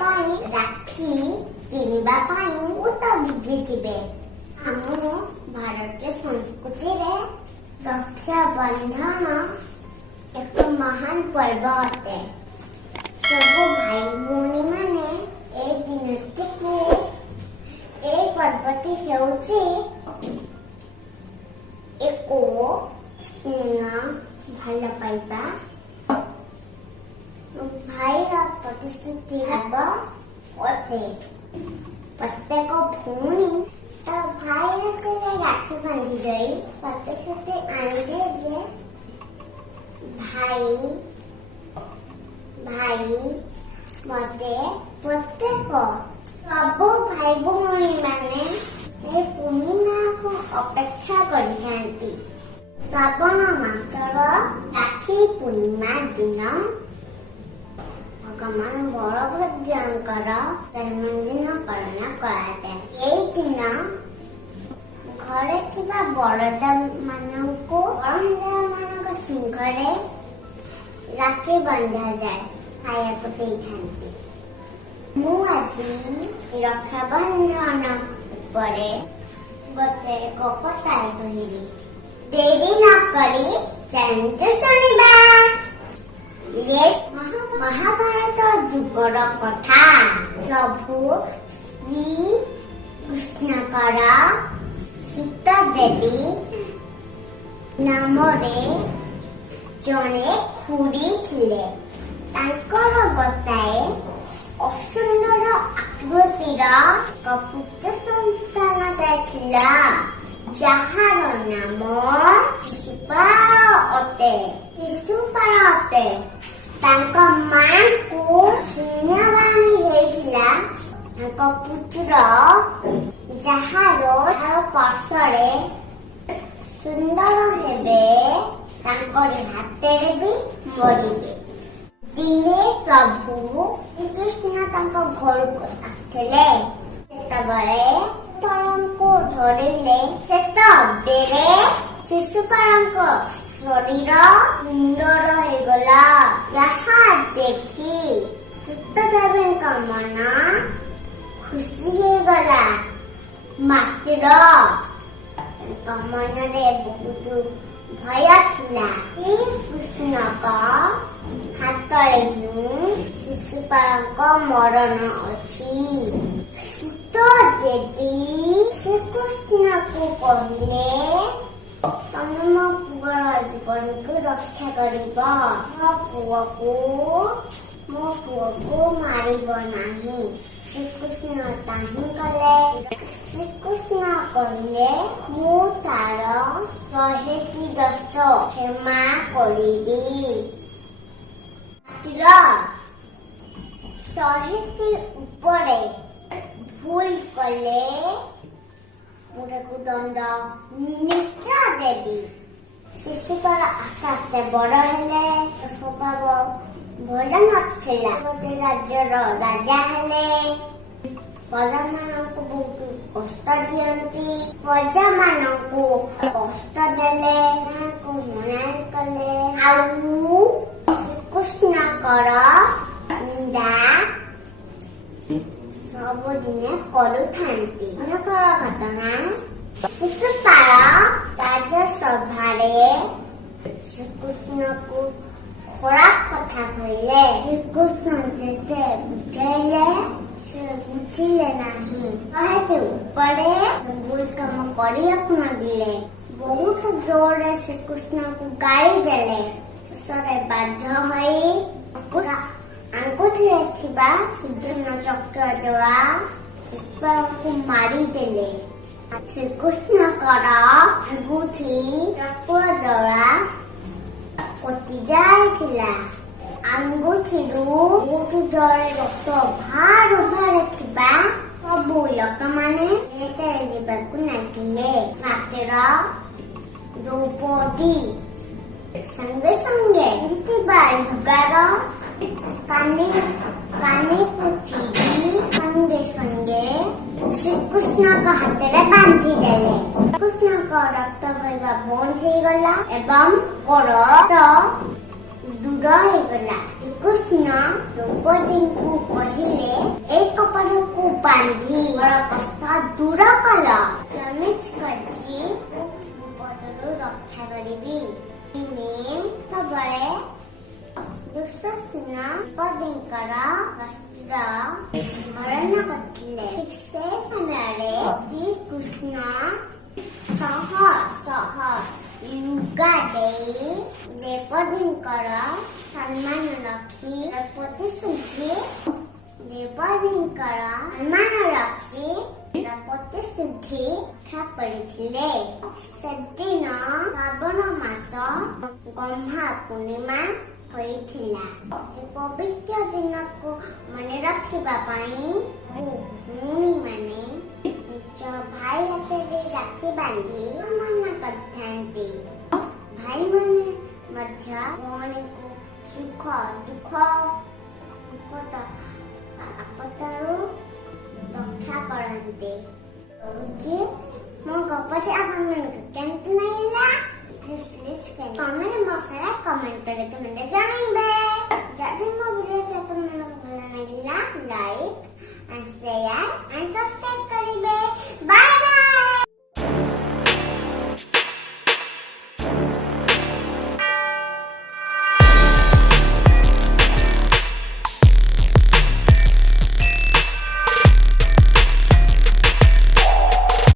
ପାଇଁ ରାକ୍ଷୀ କିଣିବା ପାଇଁ ବହୁତ ବିଜି ଥିବେ। ଆମ ଭାରତୀୟ ସଂସ୍କୃତିରେ ରକ୍ଷାବନ୍ଧନ ଏକ ମହାନ ପର୍ବ ଅଟେ। ସବୁ ଭାଇ ଭଉଣୀ ମାନେ এই ଦିନଟିକୁ এই ପର୍ବଟି ହେଉଛି ଏକ ସ୍ନେହ ଭଲ ପାଇବା ଭାଇର ପ୍ରତିଶ୍ରୁତି ହେବ ଅଟେ। ପ୍ରତ୍ୟେକ ଭଉଣୀ ତା ଭାଇ ହାତରେ ରାକ୍ଷୀ ବାନ୍ଧି ଦେଇ ପ୍ରତିଶ୍ରୁତି ଆଣିବେ ଯେ ଭାଇ ମତେ ପ୍ରତ୍ୟେକ ସବୁ ଭାଇ ଭଉଣୀ ମାନେ এই ପୂର୍ଣ୍ଣିମାକୁ ଅପେକ୍ଷା କରିଥାନ୍ତି। ଶ୍ରାବଣ ମାସର ରାକ୍ଷୀ ପୂର୍ଣ୍ଣିମା ଦିନ ଭଗବାନ ବଳଭଦ୍ରଙ୍କର ଜନ୍ମଦିନ ପାଳନ କରାଯାଏ। ଏହି ଦିନ ଘରେ ଥିବା ବଳଦ ମାନଙ୍କୁ ମାନଙ୍କ ସିଂହରେ ରାକ୍ଷୀ ବନ୍ଧାଯାଏ ଖାଇବାକୁ ଦେଇଥାନ୍ତି। ମୁଁ ଆଜି ରକ୍ଷାବନ୍ଧନ ଉପରେ ଗୋଟେ କଥା କହିବି। देरी न करी चैनल शुणिबा। महाभारत जुगर कथा प्रभु श्री कृष्णकर सुत देवी नामरे जड़े खुड़ी थिले। तांकर गोटाए असुंदर आकृतिर पुत्र संतान जाइथिला ଯାହାର ନାମ ଶିଶୁପାଳ ଅଟେ। ତାଙ୍କ ମାଙ୍କୁ ଶୂନ୍ୟବାଣୀ ହେଇଥିଲା। ତାଙ୍କ ପୁତ୍ର ଯାହାର ପାର୍ଶ୍ୱରେ ସୁନ୍ଦର ହେବେ ତାଙ୍କରି ହାତରେ ବି ମରିବେ। ଦିନେ ପ୍ରଭୁ ଶ୍ରୀକୃଷ୍ଣ ତାଙ୍କ ଘରକୁ ଆସିଥିଲେ। ସେତେବେଳେ ଶିଶୁପାଳଙ୍କୁ ଧରିଲେ। ସେତେବେଳେ ଶିଶୁପାଳଙ୍କ ଶରୀର ସୁନ୍ଦର ହେଇଗଲା। ଯାହା ଦେଖି ସୁତଦେବୀଙ୍କ ମନ ଖୁସି ହେଇଗଲା। ମାତ୍ର ତାଙ୍କ ମନରେ ବହୁତ ଭୟ ଥିଲା। ଶ୍ରୀକୃଷ୍ଣଙ୍କ ହାତରେ ହିଁ ଶିଶୁପାଳଙ୍କ ମରଣ ଅଛି। ଦେବୀ ଶ୍ରୀକୃଷ୍ଣକୁ କହିଲେ ତମେ ମୋ ପୁଅ ଜୀବନକୁ ରକ୍ଷା କରିବ। ମୋ ପୁଅକୁ ମାରିବ ନାହିଁ। ଶ୍ରୀକୃଷ୍ଣ ତାହିଁ କଲେ। ଶ୍ରୀକୃଷ୍ଣ କହିଲେ ମୁଁ ତାର 100ଟି ଦୋଷ କ୍ଷମା କରିବି। 100ଟି ଉପରେ ভুল কলে ମୁଁ ତାକୁ ଦଣ୍ଡ ନିଶ୍ଚୟ ଦେବି। ଶିଶୁପାଳ ଆସ୍ତେ ଆସ୍ତେ ବଡ ହେଲେ। ସ୍ୱଭାବ ଭଲ ନଥିଲା। ଗୋଟେ ରାଜ୍ୟର ରାଜା ହେଲେ। ପ୍ରଜାମାନଙ୍କୁ ବହୁତ କଷ୍ଟ ଦିଅନ୍ତି। ପ୍ରଜାମାନଙ୍କୁ କଷ୍ଟ ଦେଲେ। ତାଙ୍କୁ ମନା କଲେ। ଆଉ ଶ୍ରୀକୃଷ୍ଣଙ୍କର ନିନ୍ଦା ସବୁଦିନେ କରୁଥାନ୍ତି। ଘଟଣା ଶିଶୁପାଳ ରାଜସଭାରେ ଶ୍ରୀକୃଷ୍ଣକୁ ଖରାପ କଥା କହିଲେ। ଶ୍ରୀକୃଷ୍ଣ ଯେତେ ବୁଝାଇଲେ ସେ ବୁଝିଲେ ନାହିଁ। ଉପରେ ଭୁଲ କାମ କରିବାକୁ ନଦେଲେ। ବହୁତ ଜୋରରେ ଶ୍ରୀକୃଷ୍ଣକୁ ଗାଳି ଦେଲେ। ଶେଷରେ ବାଧ୍ୟ ହୋଇ ଆଙ୍ଗୁଠିରେ ଥିବା ସୁଦର୍ଶନ ଚକ୍ର ଦ୍ୱାରା ଶିଶୁପାଳକୁ ମାରିଦେଲେ। ଶ୍ରୀକୃଷ୍ଣଙ୍କର ଆଙ୍ଗୁଠି ଚକ୍ର ଦ୍ୱାରା କଟି ଯାଇଥିଲା। ଆଙ୍ଗୁଠିରୁ ବହୁତ ଜୋରରେ ରକ୍ତ ବାହାରୁଥିବା ସବୁ ଲୋକମାନେ ଯିବାକୁ ଲାଗିଲେ। ମାତ୍ର ଦ୍ରୌପଦୀ ସଙ୍ଗେ ସଙ୍ଗେ ଥିବା ଲୁଗାର କାନି ପୋଛିକି ସଙ୍ଗେ ସଙ୍ଗେ ଶ୍ରୀକୃଷ୍ଣଙ୍କ ହାତରେ ବାନ୍ଧି ଦେଲେ। କୃଷ୍ଣଙ୍କ ରକ୍ତ ବହିବା ବନ୍ଦ ହେଇଗଲା ଏବଂ କ୍ରୋଧ ଦୂର ହେଇଗଲା। ଶ୍ରୀକୃଷ୍ଣ ଦ୍ରୌପଦୀଙ୍କୁ କହିଲେ ବାନ୍ଧି ବଡ଼ କଷ୍ଟ ଦୂର କଲ। ପ୍ରମିସ୍ କରିଛି ବିପଦରୁ ରକ୍ଷା କରିବି। ଦିନେ ସବୁବେଳେ ଦୁଃଶାସନ ଦ୍ରୌପଦୀଙ୍କର ବସ୍ତ୍ର ହରଣ କରିଥିଲେ। ଠିକ୍ ସେ ସମୟରେ ଶ୍ରୀକୃଷ୍ଣ ଶହ ଲୁଗା ଦେଇ ଦ୍ରୌପଦୀଙ୍କର ସମ୍ମାନ ରଖି ପ୍ରତିଶ୍ରୁତି ରକ୍ଷା କରିଥିଲେ। ସେଦିନ ଶ୍ରାବଣ ମାସ ଗହ୍ମା ପୂର୍ଣ୍ଣିମା ହୋଇଥିଲା। ଏ ପବିତ୍ର ଦିନକୁ ମନେ ରଖିବା ପାଇଁ ଭଉଣୀମାନେ ନିଜ ଭାଇ ହାତରେ ରାକ୍ଷୀ ବାନ୍ଧି ମନା କରିଥାନ୍ତି। ଭାଇମାନେ ମଧ୍ୟ ଭଉଣୀକୁ ସୁଖ ଦୁଃଖ ଆପଦାରୁ ରକ୍ଷା କରନ୍ତି। ମୋ ଗପଟି ଆପଣମାନଙ୍କୁ କେମିତି ଲାଗିଲା? କମେଣ୍ଟ ବକ୍ସରେ କମେଣ୍ଟ କରିକି ମୋତେ ଜଣାଇବେ। ଯଦି ମୋ ଭିଡ଼ିଓଟି ଆପଣମାନଙ୍କୁ ଭଲ ଲାଗିଲା ଲାଇକ୍, ସେୟାର, ସବସ୍କ୍ରାଇବ କରିବେ। Bye bye.